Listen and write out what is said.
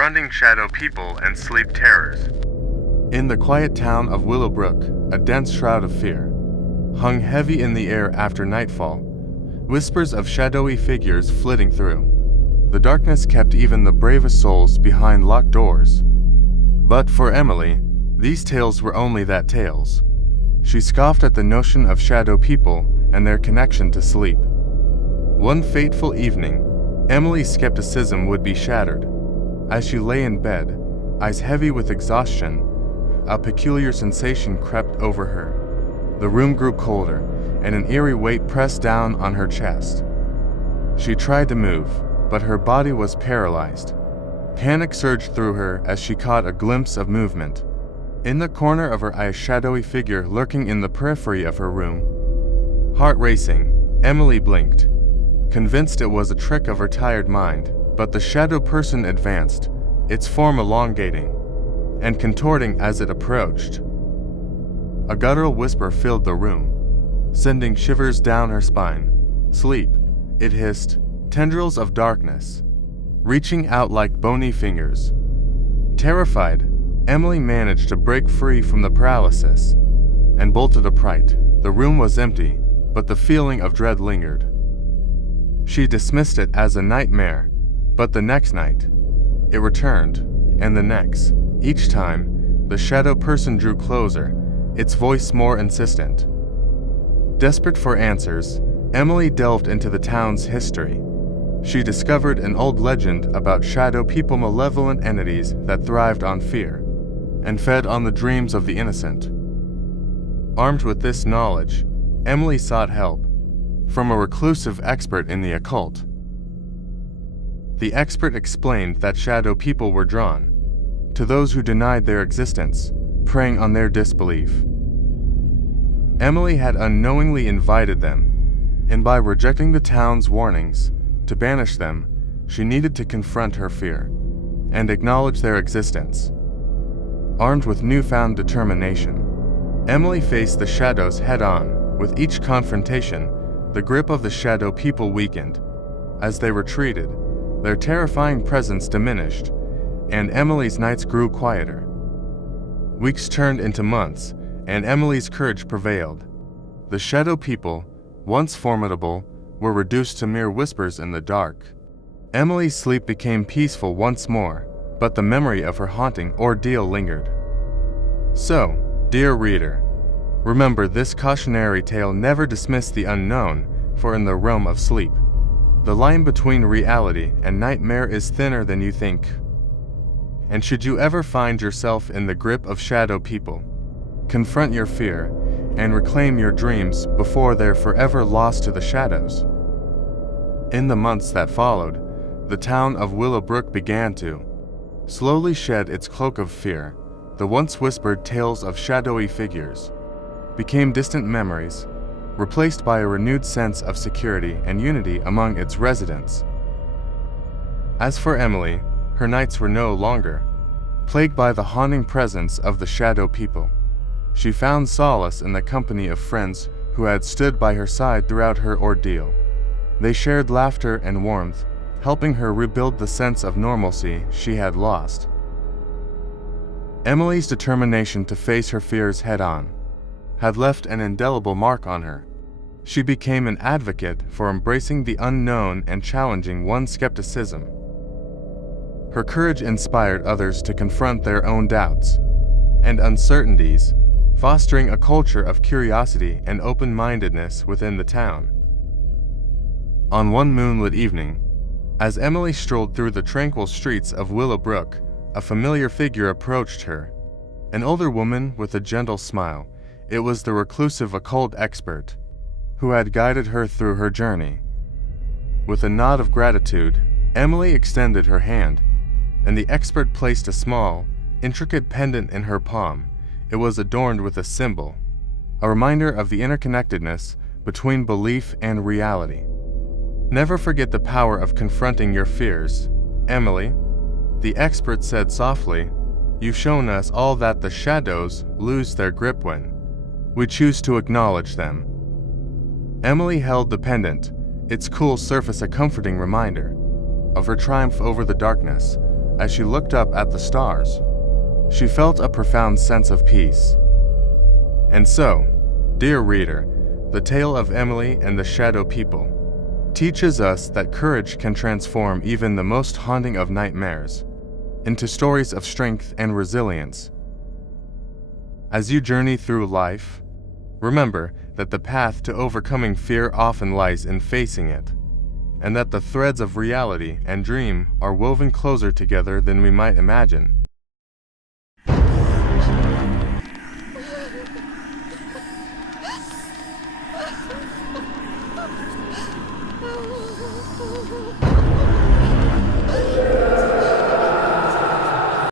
confronting shadow people and sleep terrors. In the quiet town of Willowbrook, a dense shroud of fear hung heavy in the air after nightfall, whispers of shadowy figures flitting through. The darkness kept even the bravest souls behind locked doors. But for Emily, these tales were only that tales. She scoffed at the notion of shadow people and their connection to sleep. One fateful evening, Emily's skepticism would be shattered. As she lay in bed, eyes heavy with exhaustion, a peculiar sensation crept over her. The room grew colder, and an eerie weight pressed down on her chest. She tried to move, but her body was paralyzed. Panic surged through her as she caught a glimpse of movement. In the corner of her eye, a shadowy figure lurking in the periphery of her room. Heart racing, Emily blinked, convinced it was a trick of her tired mind, but the shadow person advanced, its form elongating and contorting as it approached. A guttural whisper filled the room, sending shivers down her spine. "Sleep," it hissed, tendrils of darkness, reaching out like bony fingers. Terrified, Emily managed to break free from the paralysis and bolted upright. The room was empty, but the feeling of dread lingered. She dismissed it as a nightmare, but the next night, it returned, and the next. Each time, the shadow person drew closer, its voice more insistent. Desperate for answers, Emily delved into the town's history. She discovered an old legend about shadow people, malevolent entities that thrived on fear and fed on the dreams of the innocent. Armed with this knowledge, Emily sought help from a reclusive expert in the occult. The expert explained that shadow people were drawn to those who denied their existence, preying on their disbelief. Emily had unknowingly invited them, and by rejecting the town's warnings to banish them, she needed to confront her fear and acknowledge their existence. Armed with newfound determination, Emily faced the shadows head-on. With each confrontation, the grip of the shadow people weakened. As they retreated, their terrifying presence diminished, and Emily's nights grew quieter. Weeks turned into months, and Emily's courage prevailed. The shadow people, once formidable, were reduced to mere whispers in the dark. Emily's sleep became peaceful once more, but the memory of her haunting ordeal lingered. So, dear reader, remember this cautionary tale: never dismiss the unknown, for in the realm of sleep, the line between reality and nightmare is thinner than you think. And should you ever find yourself in the grip of shadow people, confront your fear and reclaim your dreams before they're forever lost to the shadows. In the months that followed, the town of Willowbrook began to slowly shed its cloak of fear. The once whispered tales of shadowy figures became distant memories, replaced by a renewed sense of security and unity among its residents. As for Emily, her nights were no longer plagued by the haunting presence of the shadow people. She found solace in the company of friends who had stood by her side throughout her ordeal. They shared laughter and warmth, helping her rebuild the sense of normalcy she had lost. Emily's determination to face her fears head-on had left an indelible mark on her. She became an advocate for embracing the unknown and challenging one's skepticism. Her courage inspired others to confront their own doubts and uncertainties, fostering a culture of curiosity and open-mindedness within the town. On one moonlit evening, as Emily strolled through the tranquil streets of Willowbrook, a familiar figure approached her. An older woman with a gentle smile. It was the reclusive occult expert who had guided her through her journey. With a nod of gratitude, Emily extended her hand, and the expert placed a small, intricate pendant in her palm. It was adorned with a symbol, a reminder of the interconnectedness between belief and reality. Never forget the power of confronting your fears, Emily, the expert said softly. You've shown us all that the shadows lose their grip when we choose to acknowledge them. Emily held the pendant, its cool surface a comforting reminder of her triumph over the darkness. as she looked up at the stars. She felt a profound sense of peace. And so, dear reader, the tale of Emily and the Shadow People teaches us that courage can transform even the most haunting of nightmares into stories of strength and resilience. As you journey through life, remember that the path to overcoming fear often lies in facing it, and that the threads of reality and dream are woven closer together than we might imagine.